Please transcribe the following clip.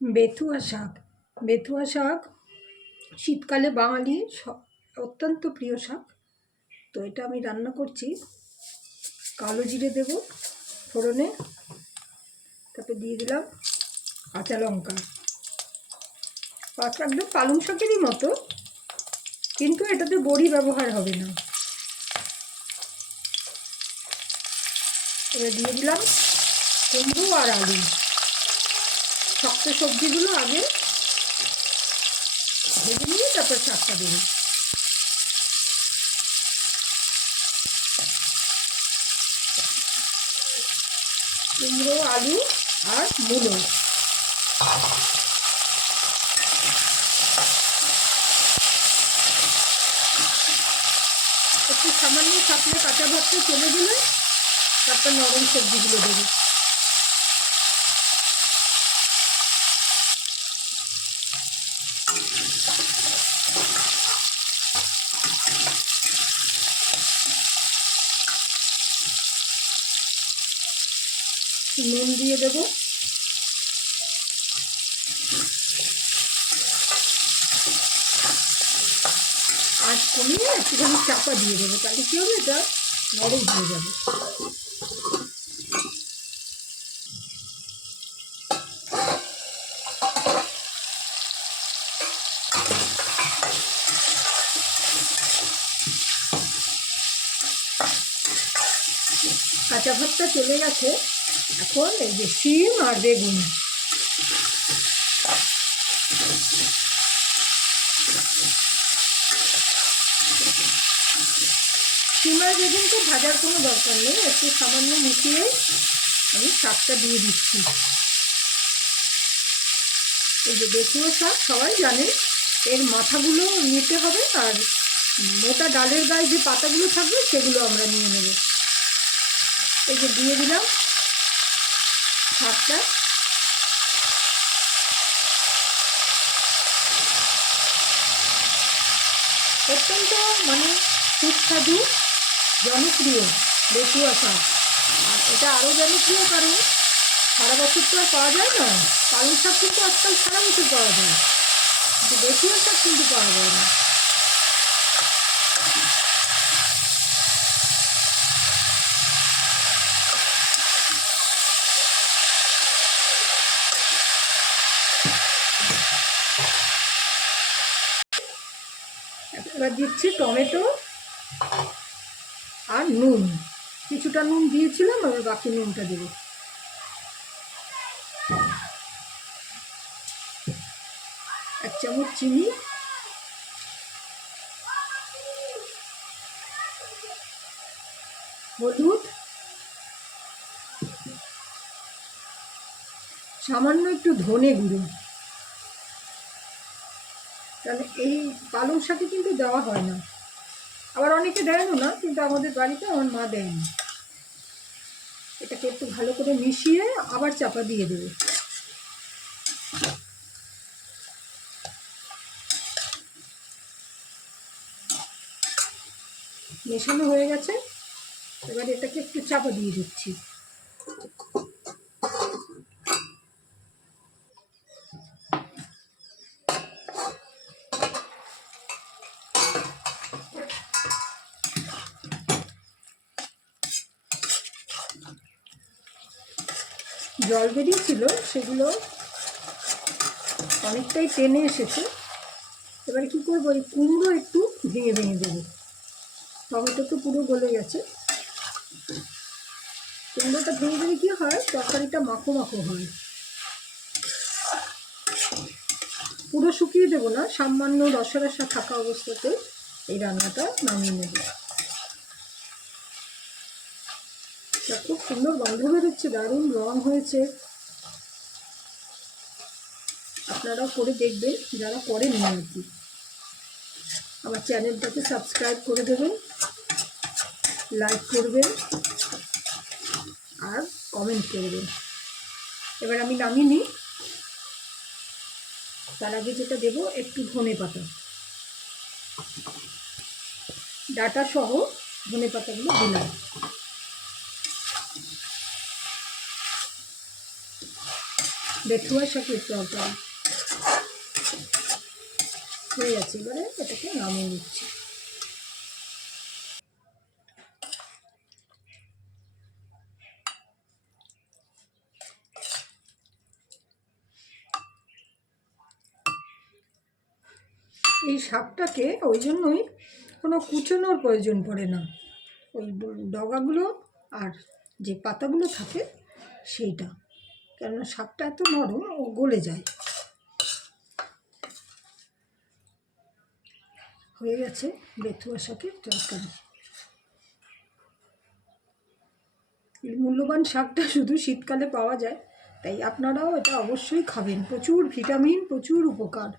বেথুয়া শাক। বেথুয়া শাক শীতকালে বাঙালি অত্যন্ত প্রিয় শাক। তো এটা আমি রান্না করছি। কালো জিরে দেব ফোড়নে, তারপরে দিয়ে দিলাম কাঁচা লঙ্কা। একদম পালং শাকেরই মতো, কিন্তু এটাতে বড়ি ব্যবহার হবে না। এবার দিয়ে দিলাম কুমড়ো আর আলু। শক্ত সবজিগুলো আগে ভেজে নিয়ে তারপর শাকটা দেবো। কুমড়ো, আলু আর মূলো। একটু সামান্য থাকলে কাঁচা ভাতটা চলে দিলে তারপর নরম সবজিগুলো দেবো। নুন দিয়ে দেবো, আঁচ কমিয়ে একটুখানি চাপা দিয়ে দেবো, তাহলে কী হবে, এটা নরম হয়ে যাবে। কাঁচা ভাতটা চলে গেছে। এখন এই যে শিম আর বেগুন, শিম আর বেগুনকে ভাজার কোনো দরকার নেই, একটু সামান্য মিশিয়ে আমি শাকটা দিয়ে দিচ্ছি। এই যে বেথুয়া শাক সবাই জানেন, এর মাথাগুলো নিতে হবে, আর মোটা ডালের গায়ে যে পাতাগুলো থাকবে সেগুলো আমরা নিয়ে নেব। এই যে দিয়ে দিলাম শাকটা। অত্যন্ত সুস্বাদু, জনপ্রিয় বেথুয়া শাক। আর এটা আরও জনপ্রিয় কারণ সারা বছর তো আর পাওয়া যায় না। পালং শাক কিন্তু আজকাল সারা বছর পাওয়া যায়, কিন্তু বেথুয়া শাক কিন্তু পাওয়া যায় না। এবার দিচ্ছি টমেটো আর নুন। কিছুটা নুন দিয়েছিলাম, এবার বাকি নুনটা দেবো। এক চামচ চিনি, হলুদ, সামান্য একটু ধনে গুঁড়ো। তাহলে এই পালং শাকে কিন্তু দেওয়া হয় না, আবার অনেকে দেয়ও না, কিন্তু আমাদের বাড়িতে আমার মা দেয়নি। এটাকে একটু ভালো করে মিশিয়ে আবার চাপা দিয়ে দেবে। মেশানো হয়ে গেছে, এবার এটাকে একটু চাপা দিয়ে দিচ্ছি। জল বেরিয়েছিল, সেগুলো অনেকটাই টেনে এসেছে। এবারে কী করবো, এই কুমড়ো একটু ভেঙে ভেঙে দেবো। টমেটো তো পুরো গলে গেছে। কুমড়োটা ভেঙে দিলে কী হয়, তরকারিটা মাখো মাখো হয়। পুরো শুকিয়ে দেবো না, সামান্য রসা রসা থাকা অবস্থাতে এই রান্নাটা নামিয়ে নেব। খুব সুন্দর গন্ধ বেরোচ্ছে, দারুণ রং হয়েছে। আপনারাও করে দেখবেন যারা করেননি আর কি। আমার চ্যানেলটাকে সাবস্ক্রাইব করে দেবেন, লাইক করবেন আর কমেন্ট করবেন। এবার আমি নামিয়ে নিই। তার আগে যেটা দেবো, একটু ধনে পাতা, ডাটা সহ ধনে পাতাগুলো দিলাম। বেথুয়া শাকের তরকারি হয়ে গেছে। এবারে এটাকে নামিয়ে নিচ্ছি। এই শাকটাকে ওই জন্যই কোনো কুচোনোর প্রয়োজন পড়ে না, ওই ডগাগুলো আর যে পাতাগুলো থাকে সেইটা, কেননা শাকটা এত নরম ও গলে যায়। হয়ে গেছে বেথুয়া শাকের তরকারি। এই মূল্যবান শাকটা শুধু শীতকালে পাওয়া যায়, তাই আপনারাও এটা অবশ্যই খাবেন। প্রচুর ভিটামিন, প্রচুর উপকার।